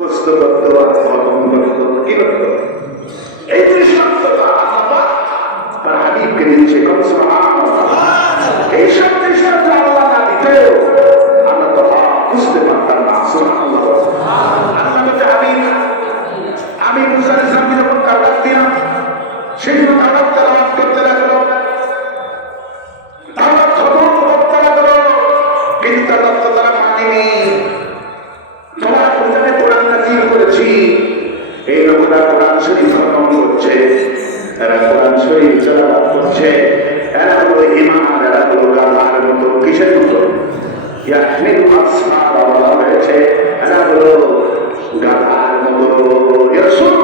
কষ্ট করতো আর খতম করতো কি করতো এই দৃষ্টান্তটা আল্লাহ তার হাবিবকে দিচ্ছে এই সব দৃষ্টান্ত আল্লাহ না দিতেও আমরা তো বুঝতে পারতাম না। সুবহানাল্লাহ। আল্লাহ বলতে আমি মুসা আলাইহিস সালামকে যখন তাওরাত দিলাম সেই তাওরাত তেলাওয়াত করতে লাগলো, তাওরাত খতম করতে লাগলো, কিন্তু তাওরাত তো তারা মানেনি। তোমার প্রথমে কোরআন নাযিল করেছি, এই লোকেরা কোরআন শরীফ খতম করছে, এরা কোরআন শরীফ তেলাওয়াত করছে, এরা হলো ইমাম, এরা হলো গাধার মতো। কিসের মতো? ইয়াহমিলু আসফারা বলা হয়েছে, এরা হলো গাধার মতো। ইয়াসুর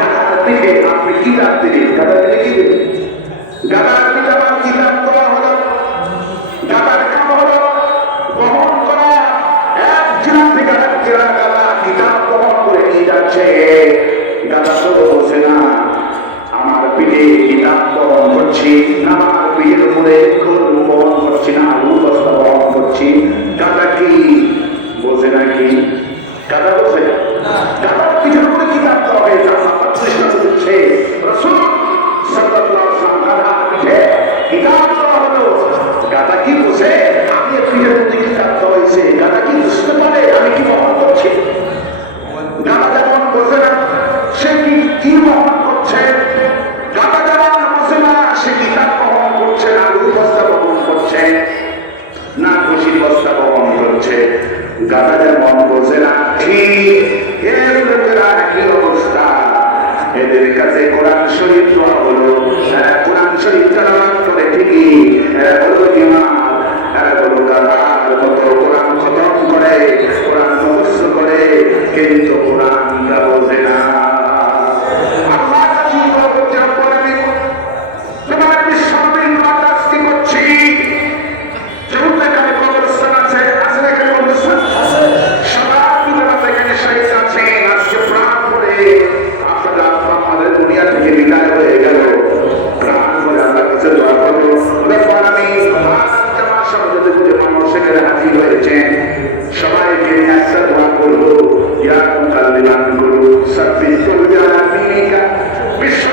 গাধার দিকে আপনি কিতাব দিলেন, গাধার দিকে কি দিলেন? গাধার দিকে আমার কিতাব দেওয়া হলো, গাধার কাম হলো বহন করা। এক জেলা থেকে আরেক জেলা গাধা কিতাব বহন করে নিয়ে যাচ্ছে। গাধা তো বলছে না আমার পিঠে কিতাব বহন করছি, আমার পিঠের উপরে খোল বহন করছি না, আলু বস্তা বহন করছি। গাধা কি বোঝে নাকি? গাধা বোঝে? গাধার পিঠের উপরে কিতাব দেওয়া হয়েছে, আমার চেষ্টা করছে রাসূল সাল্লাল্লাহু আলাইহি ওয়াসাল্লাম গাধার পিঠে কিতাব দেওয়া হলো। গাধা কি বোঝে? আমি পিঠের মধ্যে কিতাব দেওয়া হয়েছে। গাধা কি বুঝতে পারে আমি কি বহন করছি? গাধা যেমন বোঝে না সে কি বহন করছে, গাধা যেমন বোঝে না সে কিতাব বহন করছে না, আলু বস্তা বহন করছে না, খুশির বস্তা বহন করছে। গাধা যেমন বোঝে না ঠিক এর লোকেরা একই অবস্থা। এদের কাছে কোরআন শরীফ দেওয়া হলো, কোরআন শরীফ তেলাওয়াত করে ঠিকই এরা হলো ইমাম, এরা হলো গাধার মতো। কোরআন খতম করে, কোরআন মুখস্থ করে, কিন্তু কোরআনটা বোঝে না। আল্লাহ কাছে বলতে পারে তোমার বিশ্বনবীর মাতাজ কি করছি? যেমন এখানে কবরস্থান আছে, আছে না এখানে কবরস্থান? সবার ভিতরে এখানে শহীদ আছেন। আজকে প্রাণ করে আপনারা আমাদের দুনিয়া থেকে বিদায় হয়ে গেল। প্রাণ করে আল্লাহর কাছে দোয়া করবো, রব্বুল আলামিন জামাত সমাজের যে মানুষ এখানে হাজির হয়েছেন সবাইকে একটা দোয়া করবো, ইয়া মুকাল্লিমান কুলুব সাব্বিত কলবি আলা দীনিকা। বিশ্ব